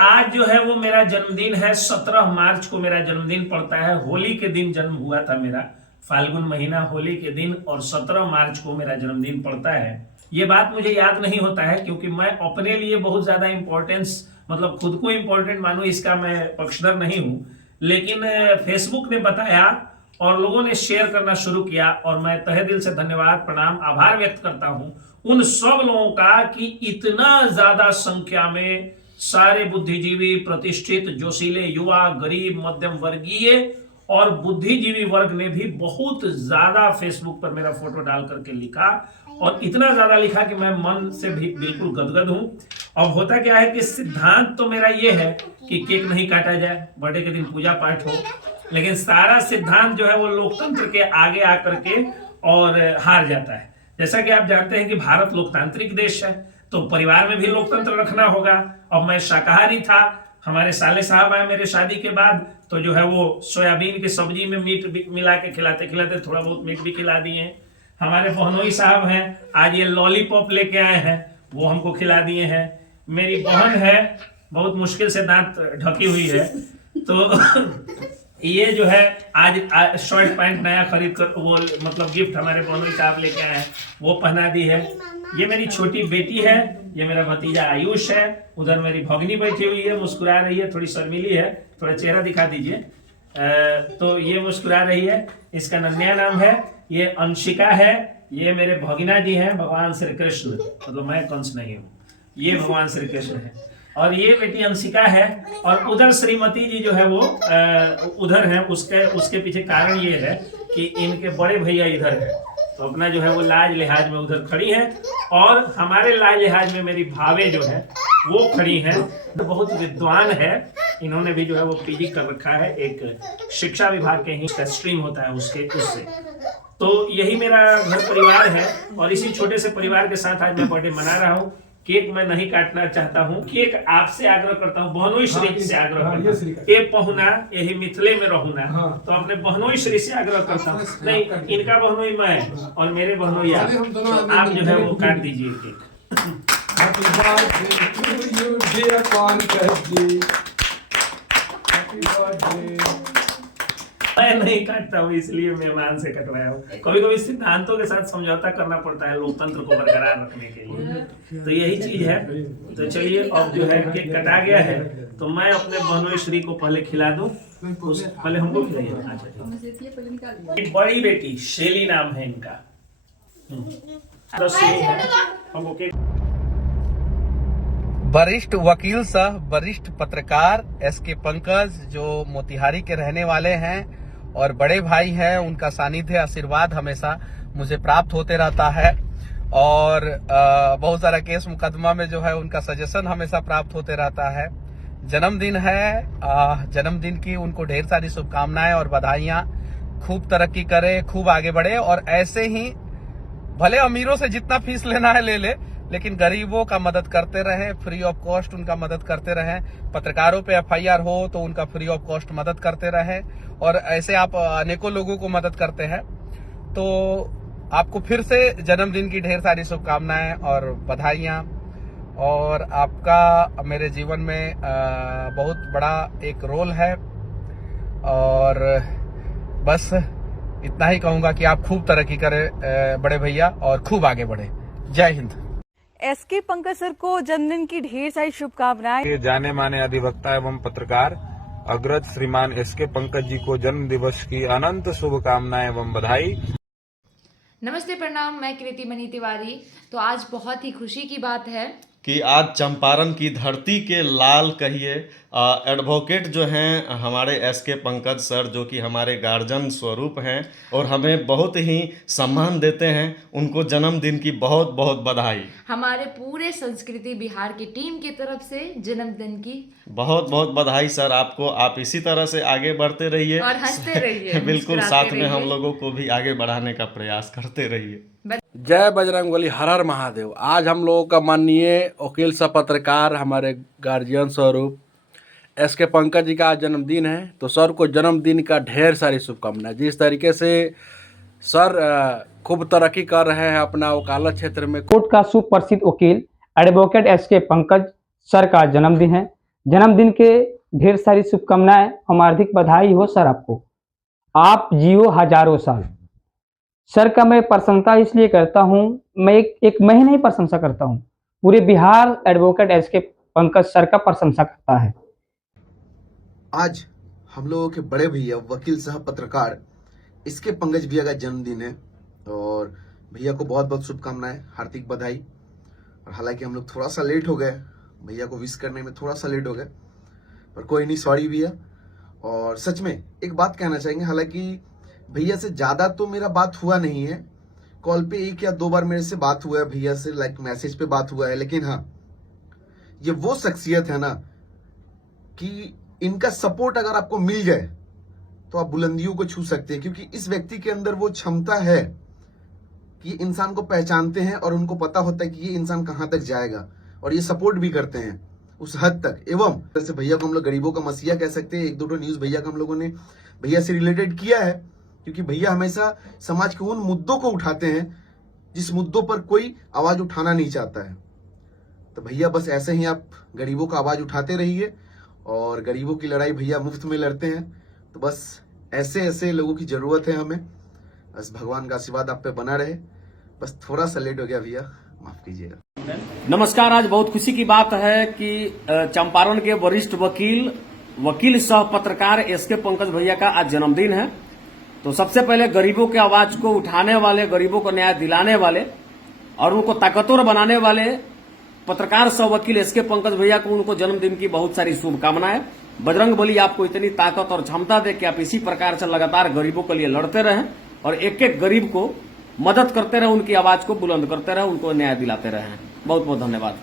आज जो है वो मेरा जन्मदिन है। 17 मार्च को मेरा जन्मदिन पड़ता है। होली के दिन जन्म हुआ था मेरा, फाल्गुन महीना होली के दिन, और 17 मार्च को मेरा जन्मदिन पड़ता है। ये बात मुझे याद नहीं होता है क्योंकि मैं अपने लिए बहुत ज्यादा इंपॉर्टेंस, मतलब खुद को इंपॉर्टेंट मानूं, इसका मैं पक्षधर नहीं हूं। लेकिन फेसबुक ने बताया और लोगों ने शेयर करना शुरू किया, और मैं तहे दिल से धन्यवाद, प्रणाम, आभार व्यक्त करता हूं उन सब लोगों का कि इतना ज्यादा संख्या में सारे बुद्धिजीवी, प्रतिष्ठित, जोशीले युवा, गरीब, मध्यम वर्गीय और बुद्धिजीवी वर्ग ने भी बहुत ज्यादा फेसबुक पर मेरा फोटो डाल करके लिखा, और इतना ज्यादा लिखा कि मैं मन से भी बिल्कुल गदगद हूं। अब होता क्या है कि सिद्धांत तो मेरा ये है कि केक नहीं काटा जाए, बर्थडे के दिन पूजा पाठ हो, लेकिन सारा सिद्धांत जो है वो लोकतंत्र के आगे आकर के और हार जाता है। जैसा कि आप जानते हैं कि भारत लोकतांत्रिक देश है, तो परिवार में भी लोकतंत्र रखना होगा। अब मैं शाकाहारी था, हमारे साले साहब आए मेरे शादी के बाद, तो जो है वो सोयाबीन की सब्जी में मीट मिला के खिलाते खिलाते थोड़ा बहुत मीट भी खिला दिए। हमारे बहनोई साहब हैं, आज ये लॉलीपॉप लेके आए हैं, वो हमको खिला दिए हैं। मेरी बहन है, बहुत मुश्किल से दांत ढकी हुई है, तो ये जो है आज शर्ट पैंट नया खरीद कर, वो मतलब गिफ्ट हमारे बहनोई साहब लेके आए हैं, वो पहना दी है। ये मेरी छोटी बेटी है, ये मेरा भतीजा आयुष है, उधर मेरी भगनी बैठी हुई है, मुस्कुरा रही है, थोड़ी शर्मीली है, थोड़ा चेहरा दिखा दीजिए। तो ये मुस्कुरा रही है, इसका नन्या नाम है, ये अंशिका है, ये मेरे भगिना जी हैं, भगवान श्री कृष्ण, मतलब मैं कंस नहीं हूँ, ये भगवान श्री कृष्ण है, और ये बेटी अंशिका है, और उधर श्रीमती जी जो है वो उधर है। उसके पीछे कारण ये है कि इनके बड़े भैया इधर है, तो अपना जो है वो लाज लिहाज में उधर खड़ी है, और हमारे लाज लिहाज में मेरी भावे जो है वो खड़ी हैं, तो बहुत विद्वान है। इन्होंने भी जो है वो पीजी कर रखा है, एक शिक्षा विभाग के ही स्ट्रीम होता है उससे। तो यही मेरा घर परिवार है, और इसी छोटे से परिवार के साथ आज मैं बर्थडे मना रहा हूँ। केक मैं नहीं काटना चाहता हूँ, केक आपसे आग्रह करता हूँ, बहनोई श्री से आग्रह करता हूँ, ये पहुना यही मिथिले में रहूना, तो अपने बहनोई श्री से आग्रह करता हूँ। नहीं, इनका बहनोई मैं और मेरे बहनोई आप, तो आप जो है वो काट दीजिए केक। मैं नहीं काटता हूँ, इसलिए मेहमान से कटवाया हूँ। कभी कभी सिद्धांतों के साथ समझौता करना पड़ता है लोकतंत्र को बरकरार रखने के लिए, तो यही चीज है। तो चलिए, अब जो है केक कटा गया है, तो मैं अपने बहनोई श्री को पहले खिला दूं। पहले हमको खिलाइए। एक बड़ी बेटी शेली नाम है इनका, हमको केक। वरिष्ठ वकील सह वरिष्ठ पत्रकार एसके पंकज, जो मोतिहारी के रहने वाले हैं और बड़े भाई हैं, उनका सानिध्य आशीर्वाद हमेशा मुझे प्राप्त होते रहता है, और बहुत सारा केस मुकदमा में जो है उनका सजेशन हमेशा प्राप्त होते रहता है। जन्मदिन है, जन्मदिन की उनको ढेर सारी शुभकामनाएं और बधाइयां। खूब तरक्की करे, खूब आगे बढ़े, और ऐसे ही भले अमीरों से जितना फीस लेना है ले ले, लेकिन गरीबों का मदद करते रहे, फ्री ऑफ कॉस्ट उनका मदद करते रहे। पत्रकारों पे एफआईआर हो तो उनका फ्री ऑफ कॉस्ट मदद करते रहे, और ऐसे आप अनेकों लोगों को मदद करते हैं। तो आपको फिर से जन्मदिन की ढेर सारी शुभकामनाएं और बधाइयां, और आपका मेरे जीवन में बहुत बड़ा एक रोल है, और बस इतना ही कहूंगा कि आप खूब तरक्की करें बड़े भैया, और खूब आगे बढ़े। जय हिंद। एसके पंकज सर को जन्मदिन की ढेर सारी शुभकामनाएं। जाने माने अधिवक्ता एवं पत्रकार अग्रज श्रीमान एसके पंकज जी को जन्म दिवस की अनंत शुभकामनाएं एवं बधाई। नमस्ते, प्रणाम, मैं कृति मनी तिवारी। तो आज बहुत ही खुशी की बात है कि आज चंपारण की धरती के लाल कहिए एडवोकेट जो हैं हमारे एसके पंकज सर, जो कि हमारे गार्जियन स्वरूप हैं और हमें बहुत ही सम्मान देते हैं, उनको जन्मदिन की बहुत बहुत बधाई। हमारे पूरे संस्कृति बिहार की टीम की तरफ से जन्मदिन की बहुत बहुत बधाई सर आपको। आप इसी तरह से आगे बढ़ते रहिए और हंसते रहिए। बिल्कुल, साथ में हम लोगों को भी आगे बढ़ाने का प्रयास करते रहिए। जय बजरंगबली, हर हर महादेव। आज हम लोगों का माननीय वकील सह पत्रकार, हमारे गार्जियन स्वरूप एसके पंकज जी का आज जन्मदिन है, तो सर को जन्मदिन का ढेर सारी शुभकामनाएं। जिस तरीके से सर खूब तरक्की कर रहे हैं अपना वकालत क्षेत्र में। कोर्ट का सुप्रसिद्ध वकील एडवोकेट एसके पंकज सर का जन्मदिन है, जन्मदिन के ढेर सारी शुभकामनाएं और हार्दिक बधाई हो सर आपको। आप जियो हजारों साल। सर का मैं प्रशंसा इसलिए करता हूं, मैं ही नहीं प्रशंसा करता हूं, पूरे Bihar advocate S K Pankaj sir का प्रशंसा करता है। आज हम लोगों के बड़े भैया वकील साहब पत्रकार इसके पंकज भैया का जन्मदिन है और भैया को बहुत बहुत शुभकामनाएं, हार्दिक बधाई। और हालांकि हम लोग थोड़ा सा लेट हो गए, भैया को विश करने में थोड़ा सा लेट हो गए, पर कोई नहीं, सॉरी भैया। और सच में एक बात कहना चाहेंगे, हालांकि भैया से ज्यादा तो मेरा बात हुआ नहीं है, कॉल पे 1 या 2 बार मेरे से बात हुआ है भैया से, लाइक मैसेज पे बात हुआ है, लेकिन हाँ, ये वो शख्सियत है ना कि इनका सपोर्ट अगर आपको मिल जाए तो आप बुलंदियों को छू सकते हैं, क्योंकि इस व्यक्ति के अंदर वो क्षमता है कि इंसान को पहचानते हैं और उनको पता होता है कि ये इंसान कहां तक जाएगा, और ये सपोर्ट भी करते हैं उस हद तक। एवं जैसे भैया को हम लोग गरीबों का मसीहा कह सकते हैं। 1-2 न्यूज भैया का हम लोगों ने भैया से रिलेटेड किया है, क्योंकि भैया हमेशा समाज के उन मुद्दों को उठाते हैं जिस मुद्दों पर कोई आवाज उठाना नहीं चाहता है। तो भैया बस ऐसे ही आप गरीबों का आवाज उठाते रहिए, और गरीबों की लड़ाई भैया मुफ्त में लड़ते हैं। तो बस ऐसे ऐसे लोगों की जरूरत है हमें। बस भगवान का आशीर्वाद आप पे बना रहे। बस थोड़ा सा लेट हो गया भैया, माफ कीजिएगा। नमस्कार। आज बहुत खुशी की बात है कि चंपारण के वरिष्ठ वकील सह पत्रकार एसके पंकज भैया का आज जन्मदिन है। तो सबसे पहले गरीबों के आवाज को उठाने वाले, गरीबों को न्याय दिलाने वाले और उनको ताकतवर बनाने वाले पत्रकार सह वकील एसके पंकज भैया को, उनको जन्मदिन की बहुत सारी शुभकामनाएं। बजरंग बली आपको इतनी ताकत और क्षमता दे कि आप इसी प्रकार से लगातार गरीबों के लिए लड़ते रहें और एक एक गरीब को मदद करते रहे, उनकी आवाज को बुलंद करते रहे, उनको न्याय दिलाते रहे। बहुत बहुत धन्यवाद।